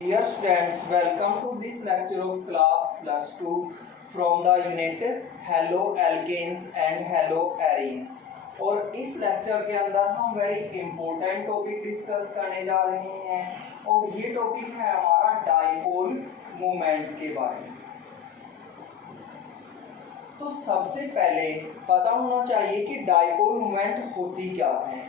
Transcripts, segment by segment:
Dear students, welcome to this lecture of class plus 2 from the unit Hello Alkanes and Hello Arenes। और इस lecture के अंदर हम very important topic discuss करने जा रहे हैं और ये टॉपिक है हमारा डाइपोल मोमेंट के बारे में। तो सबसे पहले पता होना चाहिए कि डाइपोल मोमेंट होती क्या है।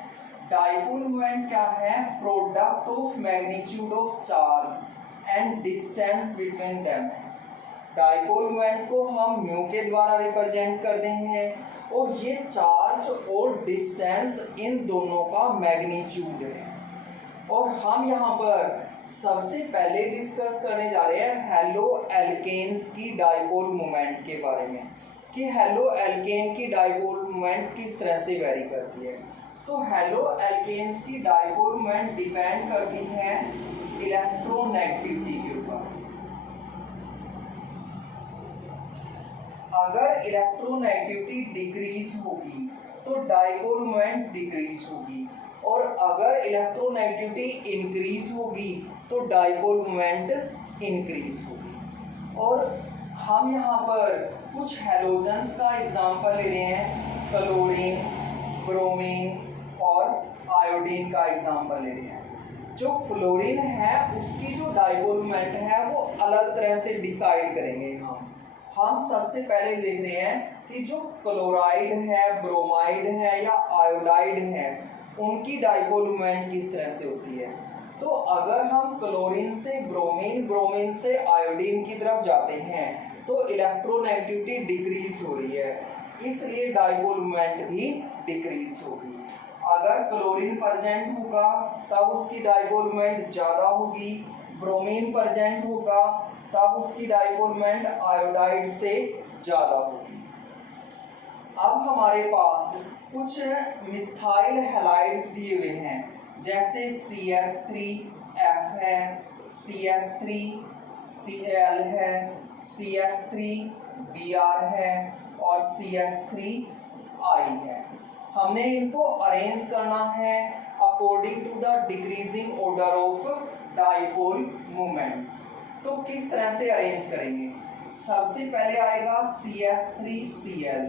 डाइपोल मोमेंट क्या है? Product of magnitude of charge and distance between them. Dipole moment को हम म्यू के द्वारा रिप्रेजेंट करते हैं और ये चार्ज और डिस्टेंस इन दोनों का मैग्नीट्यूड है। और हम यहाँ पर सबसे पहले डिस्कस करने जा रहे हैं हेलो एल्केन्स की डाइपोल मोमेंट के बारे में कि हेलो एल्केन की डाइपोल मोमेंट किस तरह से वेरी करती है। तो हेलो एल्केन्स की डाइपोल मोमेंट डिपेंड करती है इलेक्ट्रोनेगेटिविटी के ऊपर। अगर इलेक्ट्रोनेगेटिविटी डिक्रीज होगी तो डाइपोल मोमेंट डिक्रीज होगी और अगर इलेक्ट्रोनेगेटिविटी इंक्रीज होगी तो डाइपोल मोमेंट इंक्रीज होगी। और हम यहाँ पर कुछ हैलोजेंस का एग्जांपल ले रहे हैं, क्लोरीन, ब्रोमीन और आयोडीन का एग्जांपल ले रहे हैं। जो फ्लोरीन है उसकी जो डाइपोल मोमेंट है वो अलग तरह से डिसाइड करेंगे हम सबसे पहले देख रहे हैं कि जो क्लोराइड है, ब्रोमाइड है या आयोडाइड है, उनकी डाइपोल मोमेंट किस तरह से होती है। तो अगर हम क्लोरीन से ब्रोमीन, ब्रोमीन से आयोडीन की तरफ जाते हैं तो इलेक्ट्रोनेगेटिविटी डिक्रीज हो रही है, इसलिए डाइपोल मोमेंट भी डिक्रीज होगी। अगर क्लोरीन प्रेजेंट होगा तब उसकी डाइपोल मोमेंट ज़्यादा होगी, ब्रोमीन प्रेजेंट होगा तब उसकी डाइपोल मोमेंट आयोडाइड से ज़्यादा होगी। अब हमारे पास कुछ मिथाइल हैलाइड्स दिए हुए हैं, जैसे CH3F है, CH3Cl है, CH3Br है और CH3I है। हमने इनको अरेंज करना है according to the decreasing order of dipole moment. तो किस तरह से अरेंज करेंगे? सबसे पहले आएगा CH3Cl,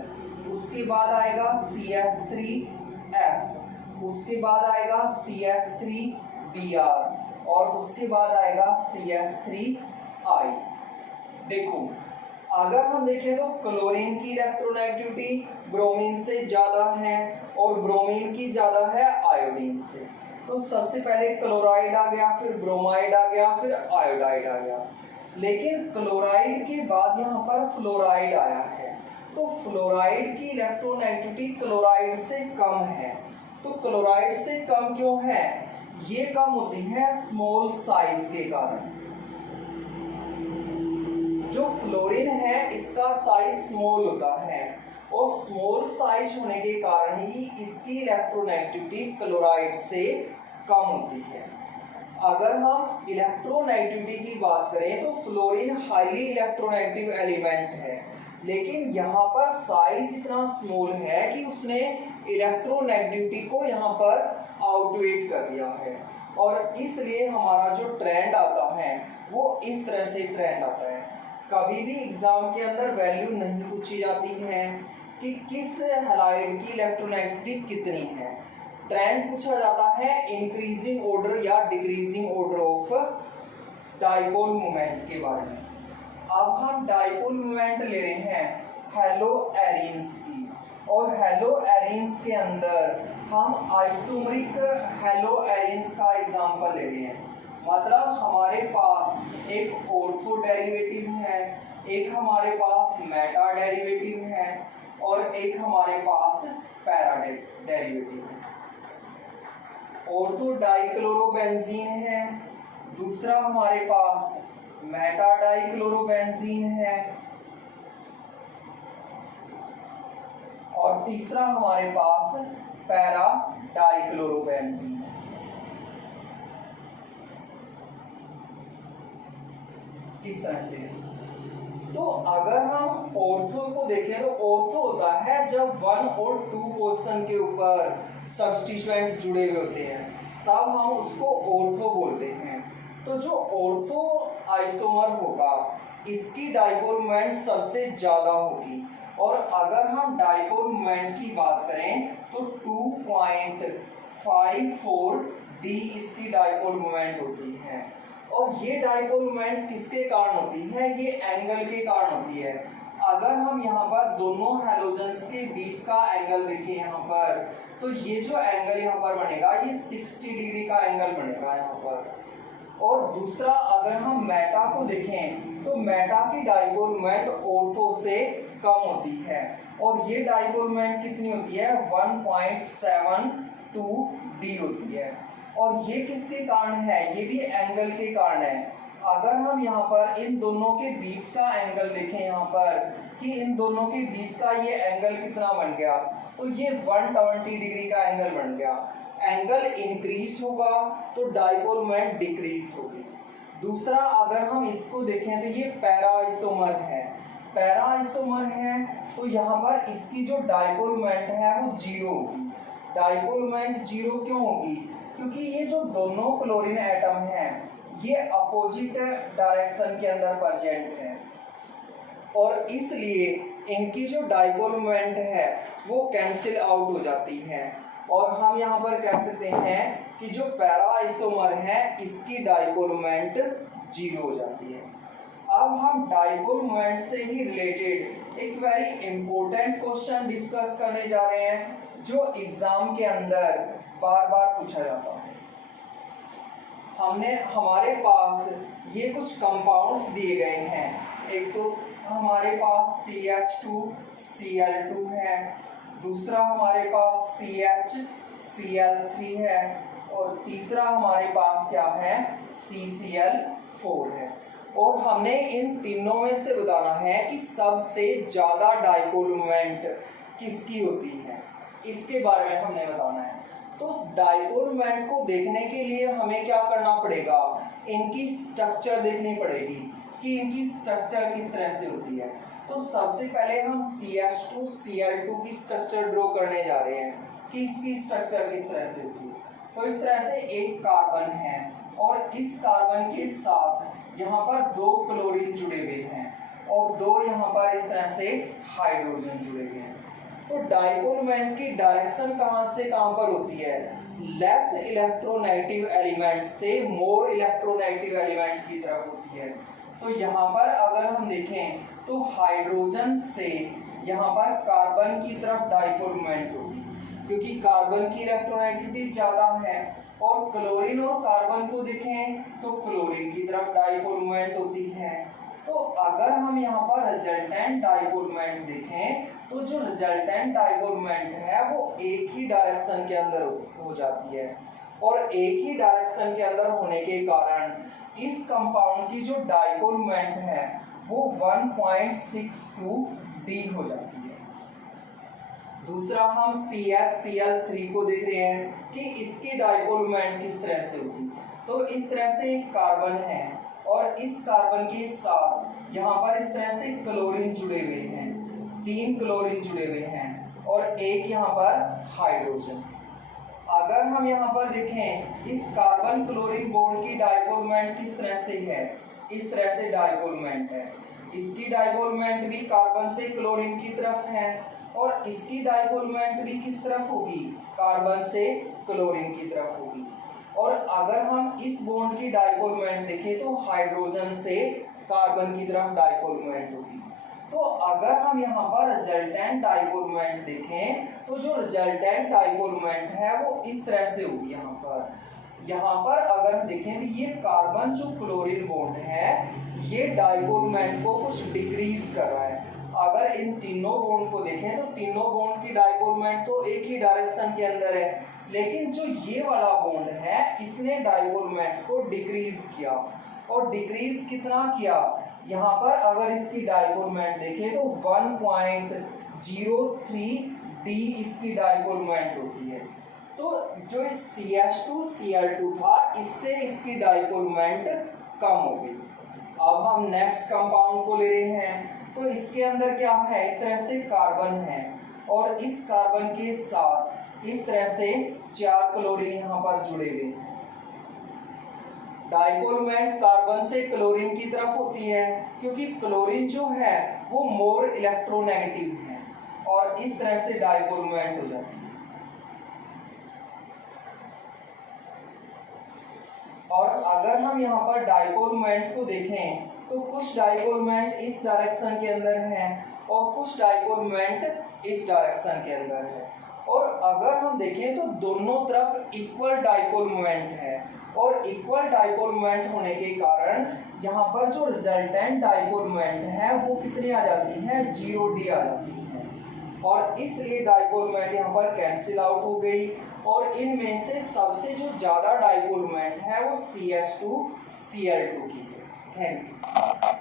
उसके बाद आएगा CH3F, उसके बाद आएगा CH3Br और उसके बाद आएगा CH3I। देखो, अगर हम देखें तो क्लोरीन की इलेक्ट्रोनेगेटिविटी ब्रोमीन से ज़्यादा है और ब्रोमीन की ज़्यादा है आयोडीन से। तो सबसे पहले क्लोराइड आ गया, फिर ब्रोमाइड आ गया, फिर आयोडाइड आ गया। लेकिन क्लोराइड के बाद यहाँ पर फ्लोराइड आया है, तो फ्लोराइड की इलेक्ट्रोनेगेटिविटी क्लोराइड से कम है। तो क्लोराइड से कम क्यों है? ये कम होती है स्मॉल साइज के कारण। जो फ्लोरीन है इसका साइज स्मॉल होता है और स्मॉल साइज होने के कारण ही इसकी इलेक्ट्रोनेगेटिविटी क्लोराइड से कम होती है। अगर हम इलेक्ट्रोनेगेटिविटी की बात करें तो फ्लोरीन हाईली इलेक्ट्रोनेगेटिव एलिमेंट है, लेकिन यहाँ पर साइज इतना स्मॉल है कि उसने इलेक्ट्रोनेगेटिविटी को यहाँ पर आउटवेट कर दिया है और इसलिए हमारा जो ट्रेंड आता है वो इस तरह से ट्रेंड आता है। कभी भी एग्जाम के अंदर वैल्यू नहीं पूछी जाती है कि किस हैलाइड की इलेक्ट्रोनेगेटिविटी कितनी है, ट्रेंड पूछा जाता है इंक्रीजिंग ऑर्डर या decreasing order of dipole moment के बारे में। अब हम डाइपोल मोमेंट ले रहे हैं हेलो एरीन्स की और हेलो एरीन्स के अंदर हम आइसोमरिक हेलो एरीन्स का एग्जांपल ले रहे हैं। मतलब हमारे पास एक ऑर्थो डेरिवेटिव है, एक हमारे पास मेटा डेरिवेटिव है और एक हमारे पास पैरा डेरिवेटिव है। ऑर्थो डाइक्लोरोबेंजीन है, दूसरा हमारे पास मेटा डाइक्लोरोबेंजीन है और तीसरा हमारे पास पैरा डाइक्लोरोबेंजीन है। किस तरह से? तो अगर हम ऑर्थो को देखें तो ऑर्थो होता है जब 1 और 2 पोजीशन के ऊपर सब्स्टिट्यूएंट जुड़े हुए होते हैं, तब हम उसको ऑर्थो बोलते हैं। तो जो ऑर्थो आइसोमर होगा इसकी डाइपोल मोमेंट सबसे ज़्यादा होगी। और अगर हम डाइपोल मोमेंट की बात करें तो 2.54 डी इसकी डाइपोल मोमेंट होती है। और ये डाइपोल मोमेंट किसके कारण होती है? ये एंगल के कारण होती है। अगर हम यहाँ पर दोनों हैलोजन्स के बीच का एंगल देखें यहाँ पर, तो ये जो एंगल यहाँ पर बनेगा ये 60 डिग्री का एंगल बनेगा यहाँ पर। और दूसरा अगर हम मेटा को देखें तो मेटा की डाइपोल मोमेंट ऑर्थो से कम होती है और ये डाइपोल मोमेंट कितनी होती है? 1.72 डी होती है। और ये किसके कारण है? ये भी एंगल के कारण है। अगर हम यहाँ पर इन दोनों के बीच का एंगल देखें यहाँ पर कि इन दोनों के बीच का ये एंगल कितना बन गया, तो ये 120 डिग्री का एंगल बन गया। एंगल इंक्रीज होगा तो डाइपोल मोमेंट डिक्रीज होगी। दूसरा अगर हम इसको देखें तो ये पैरा आइसोमर है। पैरा आइसोमर है तो यहाँ पर इसकी जो डाइपोल मोमेंट है वो जीरो होगी। डाइपोल मोमेंट जीरो क्यों होगी? क्योंकि ये जो दोनों क्लोरीन एटम हैं ये अपोजिट डायरेक्शन के अंदर प्रेजेंट है और इसलिए इनकी जो डाइपोल मोमेंट है वो कैंसिल आउट हो जाती है। और हम यहाँ पर कह सकते हैं कि जो पैरा आइसोमर है इसकी डाइपोल मोमेंट जीरो हो जाती है। अब हम डाइपोल मोमेंट से ही रिलेटेड एक वेरी इंपॉर्टेंट क्वेश्चन डिस्कस करने जा रहे हैं जो एग्जाम के अंदर बार बार पूछा जाता है। हमारे पास ये कुछ कंपाउंड्स दिए गए हैं। एक तो हमारे पास CH2Cl2 है, दूसरा हमारे पास CHCl3 है और तीसरा हमारे पास क्या है? CCl4 है। और हमने इन तीनों में से बताना है कि सबसे ज़्यादा डाइपोल मोमेंट किसकी होती है, इसके बारे में हमने बताना है। तो डाइपोल मोमेंट को देखने के लिए हमें क्या करना पड़ेगा? इनकी स्ट्रक्चर देखनी पड़ेगी कि इनकी स्ट्रक्चर किस तरह से होती है। तो सबसे पहले हम CH2Cl2 की स्ट्रक्चर ड्रॉ करने जा रहे हैं कि इसकी स्ट्रक्चर किस तरह से होती है। तो इस तरह से एक कार्बन है और इस कार्बन के साथ यहाँ पर दो क्लोरीन जुड़े हुए हैं और दो यहाँ पर इस तरह से हाइड्रोजन जुड़े हुए हैं। तो डाइपोल मोमेंट की डायरेक्शन कहाँ से कहाँ पर होती है? लेस इलेक्ट्रोनेगेटिव एलिमेंट से मोर इलेक्ट्रोनेगेटिव एलिमेंट की तरफ होती है। तो यहाँ पर अगर हम देखें तो हाइड्रोजन से यहाँ पर कार्बन की तरफ डाइपोल मोमेंट होगी क्योंकि कार्बन की इलेक्ट्रोनेगेटिविटी ज़्यादा है। और क्लोरीन और कार्बन को देखें तो क्लोरीन की तरफ डाइपोल मोमेंट होती है। तो अगर हम यहाँ पर रिजल्टेंट डाइपोल मोमेंट देखें तो जो रिजल्टेंट डाइपोल मोमेंट है वो एक ही डायरेक्शन के अंदर हो जाती है और एक ही डायरेक्शन के अंदर होने के कारण इस कंपाउंड की जो डाइपोल मोमेंट है वो 1.62 डी हो जाती है। दूसरा हम CHCl3 को देख रहे हैं कि इसकी डाइपोल मोमेंट किस तरह से होगी। तो इस तरह से एक कार्बन है और इस कार्बन के साथ यहाँ पर इस तरह से क्लोरीन जुड़े हुए हैं, 3 क्लोरीन जुड़े हुए हैं और एक यहाँ पर हाइड्रोजन। अगर हम यहाँ पर देखें इस कार्बन क्लोरीन बॉन्ड की डाइपोल मोमेंट किस तरह से है? इस तरह से डाइपोल मोमेंट है। इसकी डाइपोल मोमेंट भी कार्बन से क्लोरीन की तरफ है और इसकी डाइपोल मोमेंट भी किस तरफ होगी? कार्बन से क्लोरीन की तरफ होगी। और अगर हम इस बॉन्ड की डाइपोल मोमेंट देखें तो हाइड्रोजन से कार्बन की तरफ डाइपोल मोमेंट होगी। तो अगर हम यहाँ पर रिजल्टेंट डाइपोल मोमेंट देखें तो जो रिजल्टेंट डाइपोल मोमेंट है वो इस तरह से होगी। यहाँ पर अगर देखें तो ये कार्बन जो क्लोरीन बॉन्ड है ये डाइपोल मोमेंट को कुछ डिक्रीज कर रहा है। अगर इन तीनों बॉन्ड को देखें तो तीनों बॉन्ड की डाइपोल मोमेंट तो एक ही डायरेक्शन के अंदर है, लेकिन जो ये वाला बॉन्ड है इसने डाइपोल मोमेंट को डिक्रीज किया। और डिक्रीज कितना किया? यहाँ पर अगर इसकी डाइपोल मोमेंट देखें तो 1.03 डी इसकी डाइपोल मोमेंट होती है। तो जो CH2Cl2 था इससे इसकी डाइपोल मोमेंट कम हो गई। अब हम नेक्स्ट कंपाउंड को ले रहे हैं तो इसके अंदर क्या है? इस तरह से कार्बन है और इस कार्बन के साथ इस तरह से 4 क्लोरीन यहाँ पर जुड़े हुए हैं डाइपोल मोमेंट कार्बन से क्लोरीन की तरफ होती है, क्योंकि क्लोरीन जो है वो मोर इलेक्ट्रोनेगेटिव है, और इस तरह से डाइपोल मोमेंट हो जाती है। और अगर हम यहाँ पर डाइपोल मोमेंट को देखें तो कुछ डाइपोल मोमेंट इस डायरेक्शन के अंदर है और कुछ डाइपोल मोमेंट इस डायरेक्शन के अंदर है। और अगर हम देखें तो दोनों तरफ इक्वल डाइपोल मोमेंट है, और इक्वल डाइपोल मोमेंट होने के कारण यहाँ पर जो रिजल्टेंट डाइपोल मोमेंट है वो कितनी आ जाती है, 0d आ जाती है, और इसलिए डाइपोल मोमेंट यहाँ पर कैंसिल आउट हो गई। और इनमें से सबसे जो ज़्यादा डाइपोल मोमेंट है वो CH2Cl2 की है। Thank you.